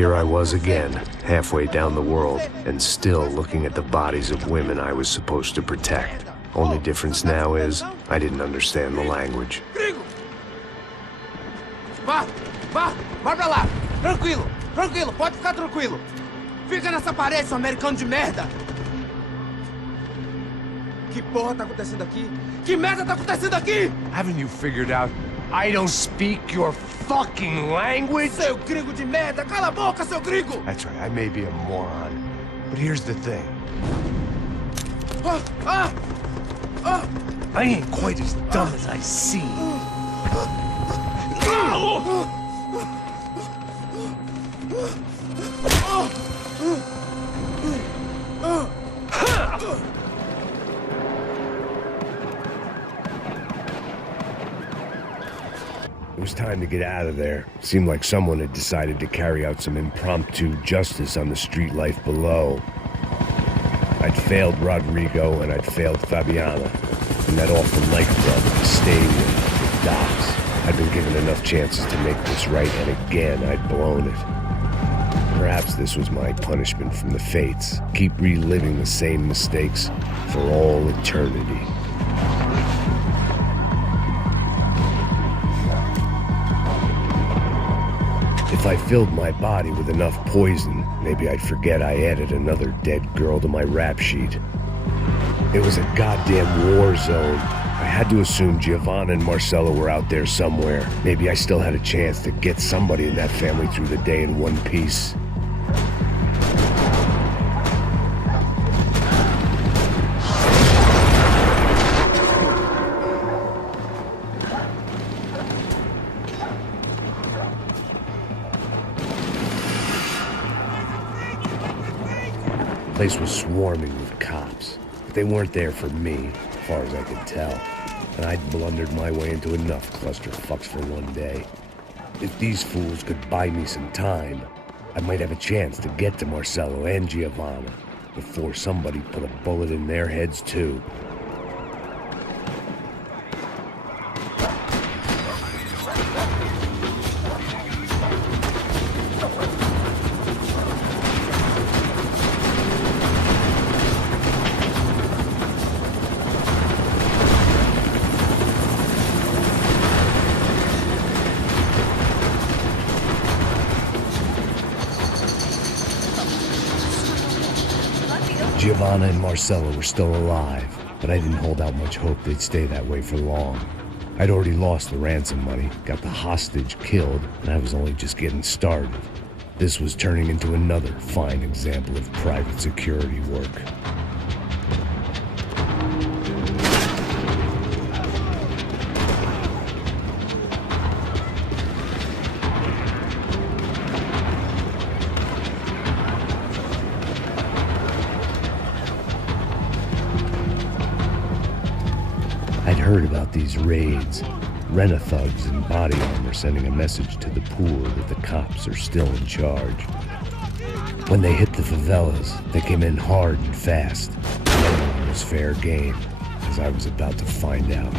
Here I was again, halfway down the world, and still looking at the bodies of women I was supposed to protect. Only difference now is, I didn't understand the language. Gringo! Vai pra lá! Tranquilo, pode ficar tranquilo! Fica nessa parede, seu americano de merda! Que porra tá acontecendo aqui? Que merda tá acontecendo aqui? Haven't you figured out I don't speak your fucking language? Seu gringo de merda! Cala a boca, seu gringo! That's right, I may be a moron, but here's the thing. I ain't quite as dumb as I seem. It was time to get out of there. Seemed like someone had decided to carry out some impromptu justice on the street life below. I'd failed Rodrigo and I'd failed Fabiana, and that awful nightclub, the stadium, the docks. I'd been given enough chances to make this right, and again I'd blown it. Perhaps this was my punishment from the fates. Keep reliving the same mistakes for all eternity. If I filled my body with enough poison, maybe I'd forget I added another dead girl to my rap sheet. It was a goddamn war zone. I had to assume Giovanna and Marcelo were out there somewhere. Maybe I still had a chance to get somebody in that family through the day in one piece. The place was swarming with cops, but they weren't there for me, as far as I could tell, and I'd blundered my way into enough clusterfucks for one day. If these fools could buy me some time, I might have a chance to get to Marcelo and Giovanna before somebody put a bullet in their heads too. Giovanna and Marcelo were still alive, but I didn't hold out much hope they'd stay that way for long. I'd already lost the ransom money, got the hostage killed, and I was only just getting started. This was turning into another fine example of private security work. I'd heard about these raids, rent-a-thugs in body armor sending a message to the poor that the cops are still in charge. When they hit the favelas, they came in hard and fast. No one was fair game, as I was about to find out.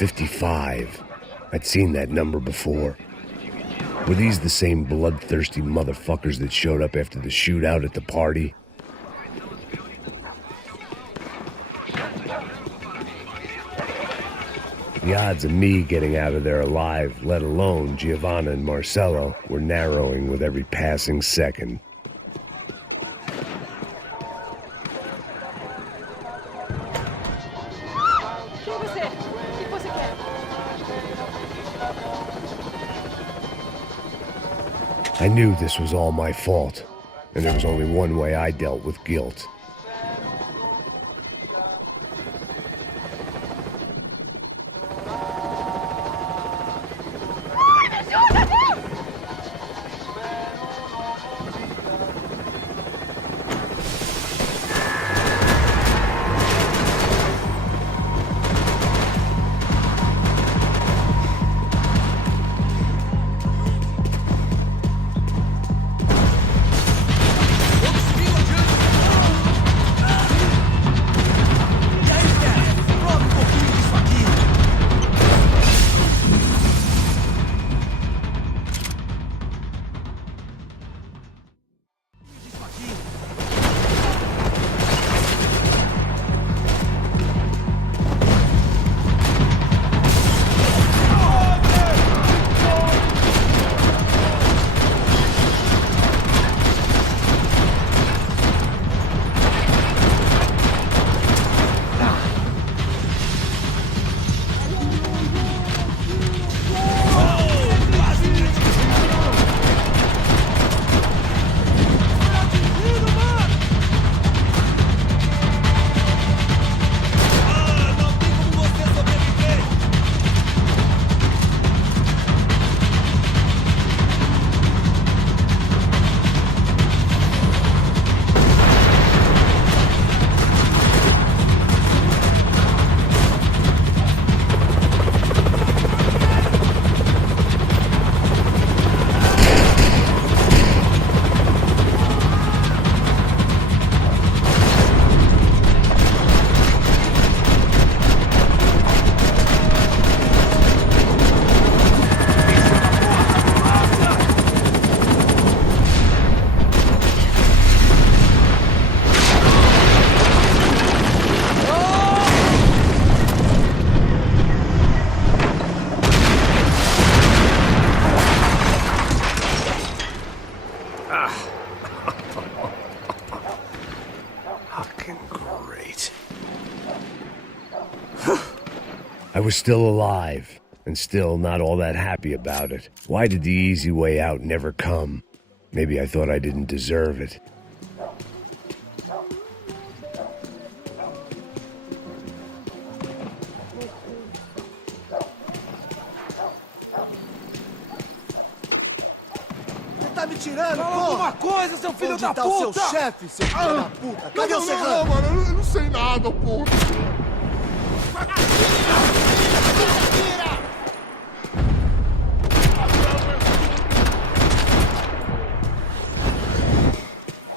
55. I'd seen that number before. Were these the same bloodthirsty motherfuckers that showed up after the shootout at the party? The odds of me getting out of there alive, let alone Giovanna and Marcello, were narrowing with every passing second. I knew this was all my fault, and there was only one way I dealt with guilt. I was still alive, and still not all that happy about it. Why did the easy way out never come? Maybe I thought I didn't deserve it. Tá me tirando, Fala porra! alguma coisa, seu filho Onde da tá puta! o seu chefe, seu filho da puta? Cadê o Serrano? Não, mano, eu não sei nada, pô.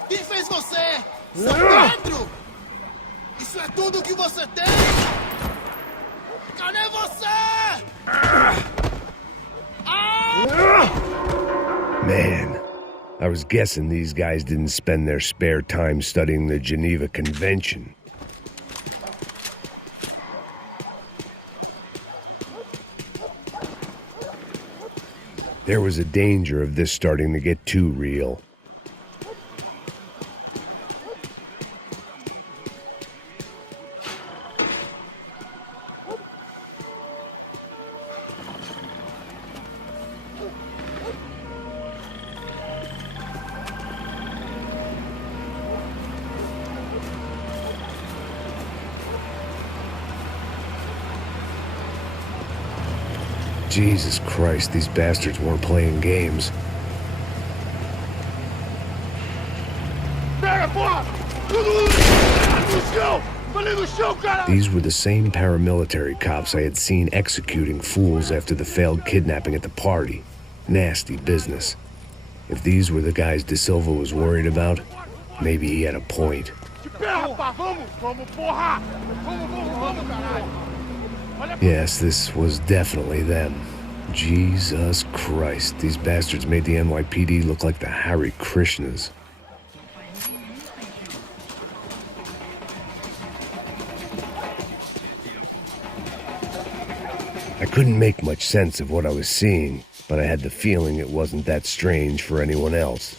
Quem fez você? São Pedro? Isso é tudo que você tem? Cadê você? Man, I was guessing these guys didn't spend their spare time studying the Geneva Convention. There was a danger of this starting to get too real. Jesus Christ, these bastards weren't playing games. These were the same paramilitary cops I had seen executing fools after the failed kidnapping at the party. Nasty business. If these were the guys De Silva was worried about, maybe he had a point. Yes, this was definitely them. Jesus Christ, these bastards made the NYPD look like the Hare Krishnas. I couldn't make much sense of what I was seeing, but I had the feeling it wasn't that strange for anyone else.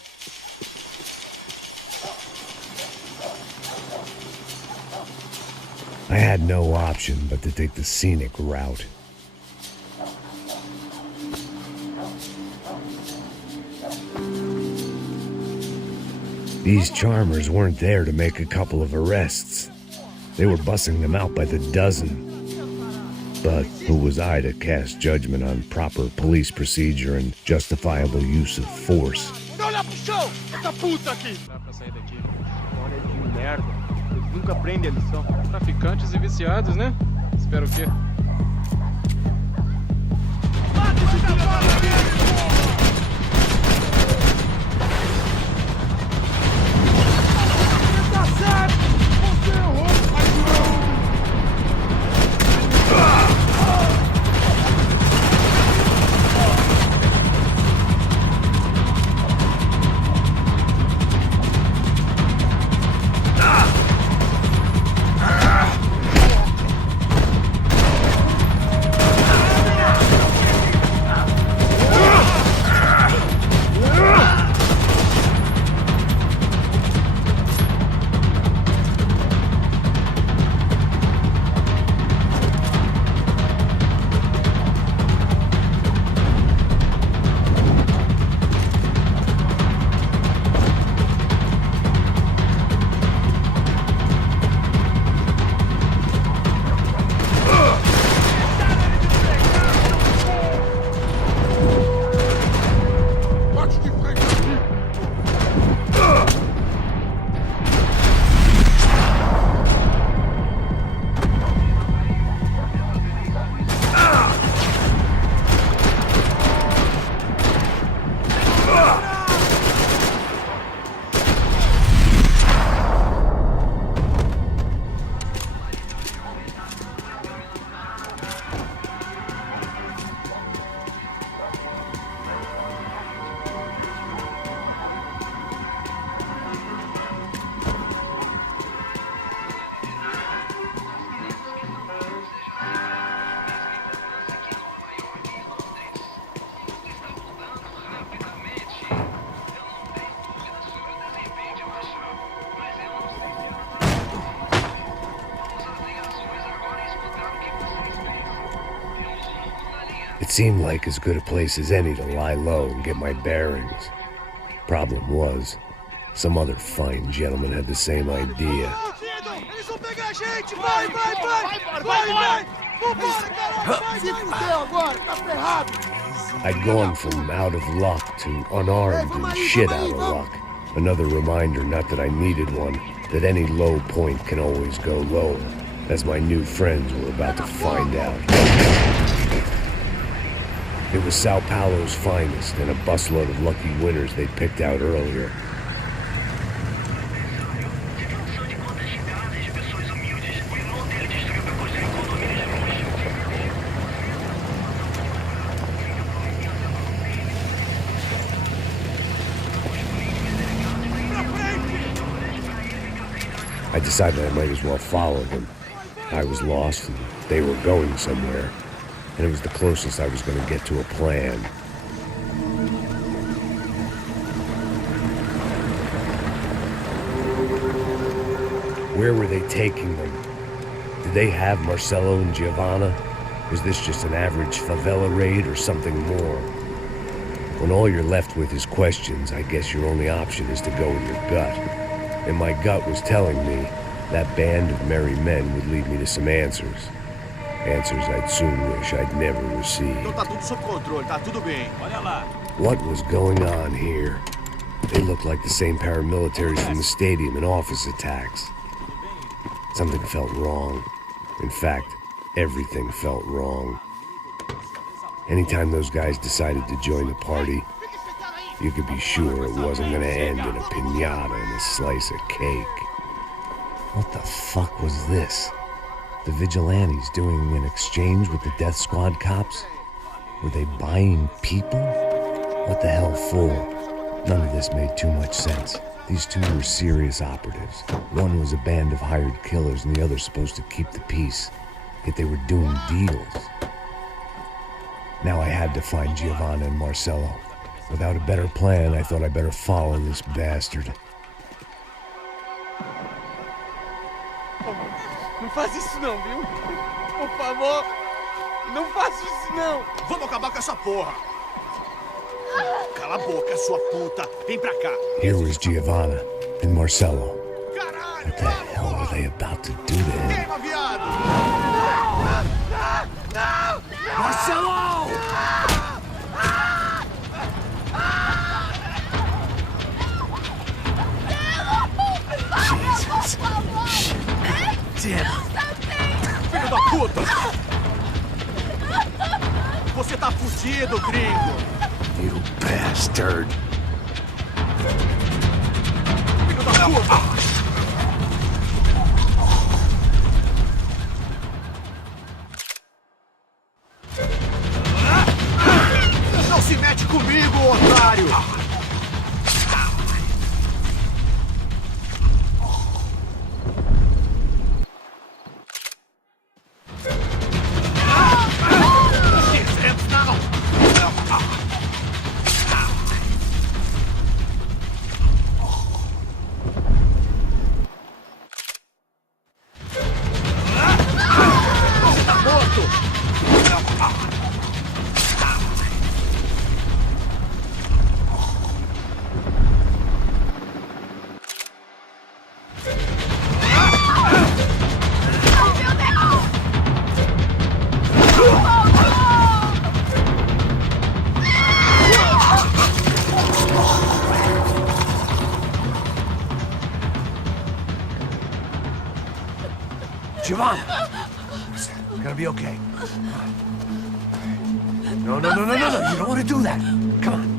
I had no option but to take the scenic route. These charmers weren't there to make a couple of arrests. They were bussing them out by the dozen. But who was I to cast judgment on proper police procedure and justifiable use of force? Não olha pro chão! Essa puta aqui! Dá pra sair daqui. Olha de merda. Eles nunca aprendem a lição. Traficantes e viciados, né? Espero o quê? Mata esse cavalo aqui! Tá certo! Você errou! It seemed like as good a place as any to lie low and get my bearings. Problem was, some other fine gentleman had the same idea. Eles vão pegar a gente! Vai, vai, vai! Vai, vai! Vambora, caralho! Se fudeu agora, tá ferrado! I'd gone from out of luck to unarmed and shit out of luck. Another reminder, not that I needed one, that any low point can always go lower, as my new friends were about to find out. It was Sao Paulo's finest and a busload of lucky winners they'd picked out earlier. I decided I might as well follow them. I was lost and they were going somewhere, and it was the closest I was going to get to a plan. Where were they taking them? Did they have Marcelo and Giovanna? Was this just an average favela raid or something more? When all you're left with is questions, I guess your only option is to go with your gut. And my gut was telling me that band of merry men would lead me to some answers. Answers I'd soon wish I'd never received. Então tá tudo sob controle, tá tudo bem. Olha lá. What was going on here? They looked like the same paramilitaries from the stadium in office attacks. Something felt wrong. In fact, everything felt wrong. Anytime those guys decided to join the party, you could be sure it wasn't gonna end in a piñata and a slice of cake. What the fuck was this? The vigilantes doing an exchange with the death squad cops? Were they buying people? What the hell for? None of this made too much sense. These two were serious operatives. One was a band of hired killers and the other supposed to keep the peace. Yet they were doing deals. Now I had to find Giovanna and Marcello. Without a better plan, I thought I better follow this bastard. Não faz isso não, viu? Por favor, não faz isso não. Vamos acabar com essa porra. Cala a boca, sua puta. Vem pra cá. Here was Giovanna and Marcello. Caralho, What the hell were they about to do to him? queima, viado. Marcelo! Jesus. Damn. Filho da puta. Você tá fudido, gringo. You bastard. Filho da puta. Não se mete comigo, otário. Giovanna! It's gonna be okay. No, no, no, no, no, no. You don't want to do that. Come on.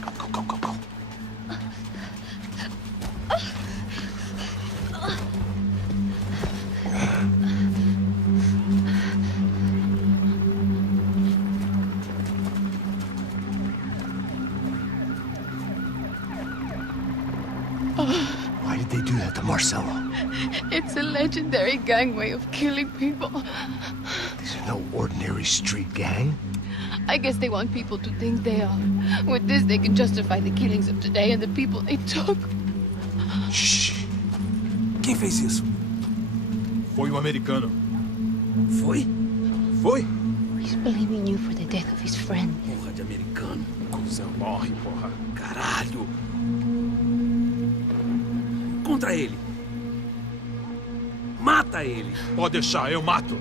Go, go, go, go, go. Why did they do that to Marcello? It's a legendary gang way of killing people. These are no ordinary street gang. I guess they want people to think they are. With this, they can justify the killings of today and the people they took. Shh. Quem fez isso? Foi americano. Foi? Foi? He's blaming you for the death of his friend. Porra de americano. Cusão, morre, porra. Caralho. Contra ele. Mata ele. Pode deixar, eu mato.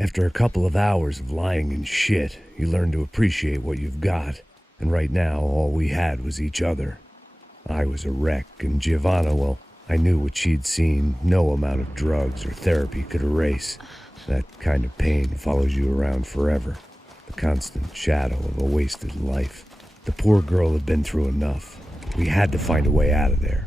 After a couple of hours of lying in shit, you learn to appreciate what you've got. And right now, all we had was each other. I was a wreck, and Giovanna, well, I knew what she'd seen no amount of drugs or therapy could erase. That kind of pain follows you around forever. The constant shadow of a wasted life. The poor girl had been through enough. We had to find a way out of there.